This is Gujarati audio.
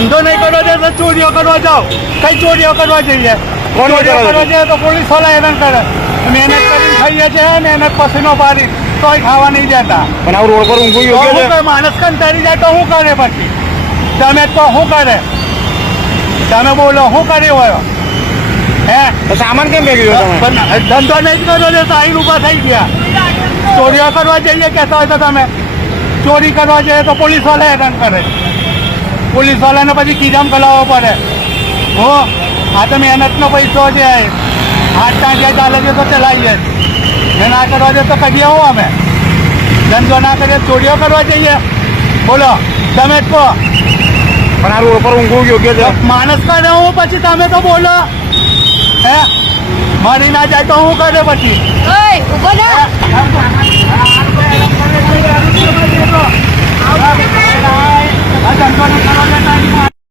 ધંધો નહીં કરવો છે તો ચોરીઓ કરવા જાઓ. કઈ ચોરીઓ કરવા જઈએ? ચોરીઓ કરવા જઈએ તો પોલીસ વાળા હેરાન કરે. મહેનત કરીને ખાઈએ છે, મહેનત પસીનો પાડી તોય ખાવા નહીં દેતા. પણ આ રોડ પર ઊંઘવું યોગ્ય છે? માણસ કંટાળી જાય તો શું કરે પછી? તમે તો શું કરે? તમે બોલો શું કર્યું હોય? હે તો સામાન કેમ ફેંકી ગયો તમે? પણ ધંધો નહીં કર્યો છે તો અહીં ઊભા થઈ ગયા. ચોરીઓ કરવા જઈએ કહેતા હોય તો તમે ચોરી કરવા જઈએ તો પોલીસ વાળા હેરાન કરે. પોલીસ વાળાને પછી ખીજામ કલાવવો પડે. હો આ તો મહેનતનો પૈસો છે. હાથ ટાંક્યા ચાલે છે તો ચલાવીએ. ને ના કરવા જઈએ તો કહીએ હું અમે ધંધો ના કરીએ ચોરીઓ કરવા જઈએ. બોલો તમે જ કહો. પણ આ રોડ પર ઊંઘવું યોગ્ય છે? માણસ કરે હું પછી તમે તો બોલો. હે મરી ના જાય તો હું કરે પછી? ઉભો ને આ ધંધો ન કરવા દેતા